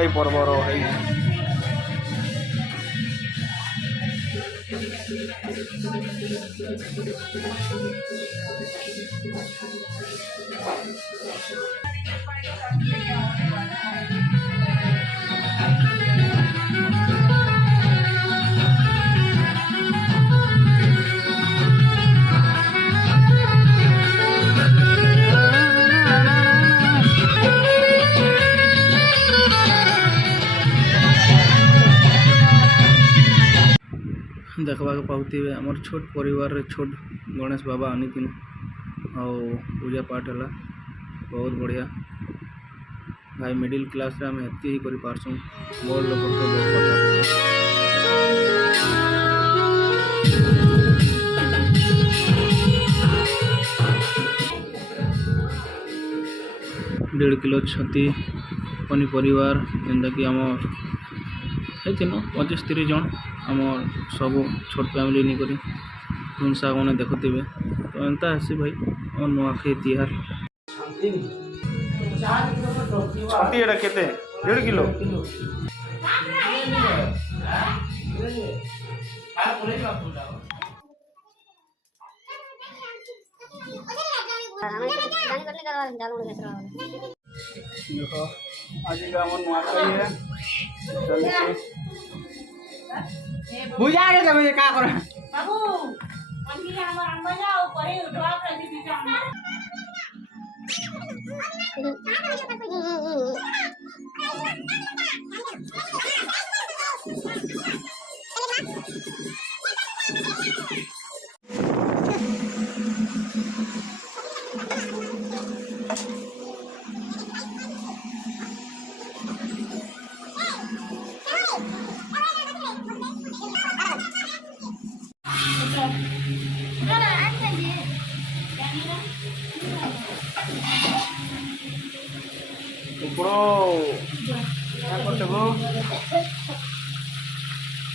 ନୂଆଖାଇ ପର୍ବର ହେଇ देखा पाते आमर छोट परिवार रे छोट गणेश बाबा आनी पूजा पाठ है बहुत बढ़िया भाई मिडिल क्लास रे आम एति ही करि पारसु बड़ लोक तो बहुत कथा 1.5 किलो छती पनीपरिवार जेनता कि आम है 25-30 जन आम सब छोट फैमिली नहीं करी तुम साग मैंने देखुवे तो एंता आसी भाई और नुआखाई तिहार छती एटा केते 1.5 किलो देखो आज का मन नुआखाई है पूजा रे तमे का कर बाबू मंदिर हमर अंबा जाओ करे उठवा प्रति दिशा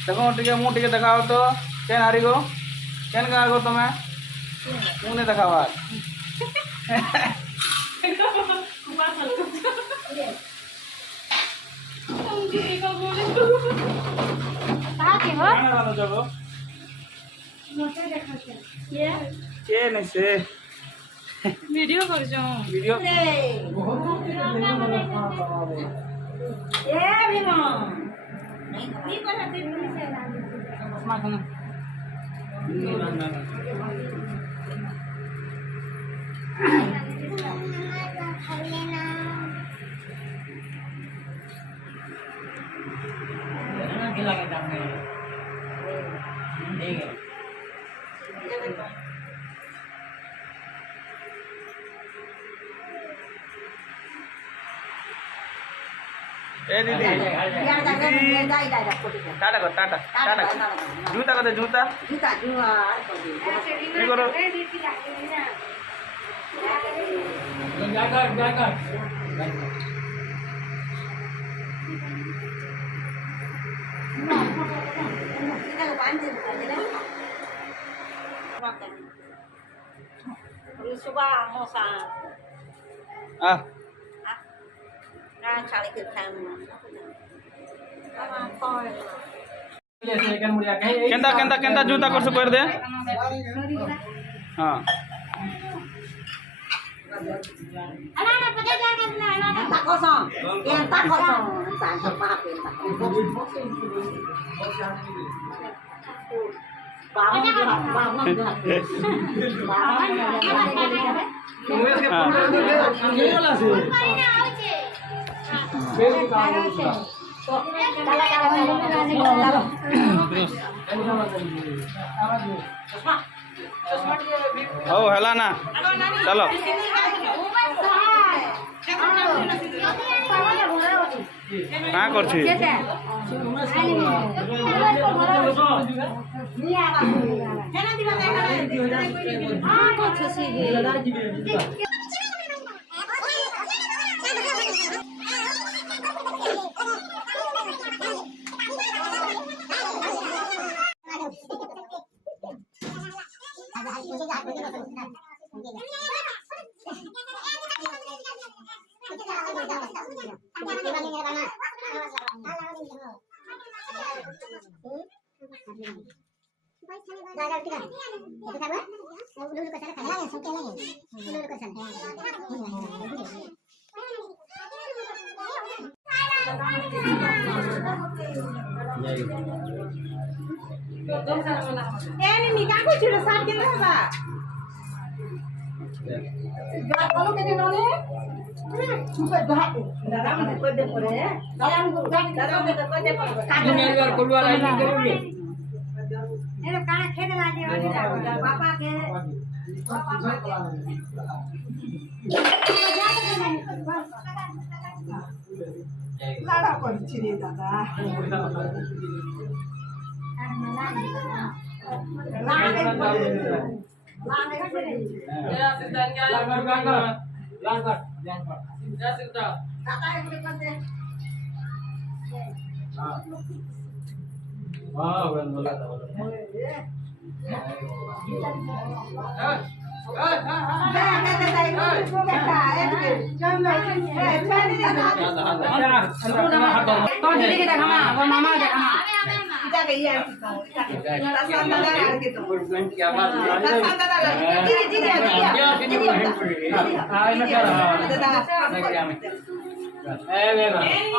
देखो टे मुँह टे देखा तो केन हारी गो केन कहा गो तुम्हें मुँह नहीं देखा के नहीं से वीडियो कर जो वीडियो ए भीमा नहीं कर सकते ए दीदी टाटा कर टाटा टाटा जूता कर जूता ये करो सुबह मोसा केंदा केंदा केंदा जूता कर कर दे हां हो हला ना चलो कहाँ कर Ini nikah aku sudah sakit apa? Gak kalau kita nolak, bukan jahat. Dalam dekat dekat ya. Dalam dekat dekat. Ini luar keluar lagi dulu. Ini kan kita lagi ada bapak ke. Lara kunci ni dadah. Ya, sudah langgar. Ya sudah. Wah, benar. Jadi kita sama, mama ada sama. Kita ke iya gitu. Rasan dadar gitu. Rasan dadar. Jadi. Eh,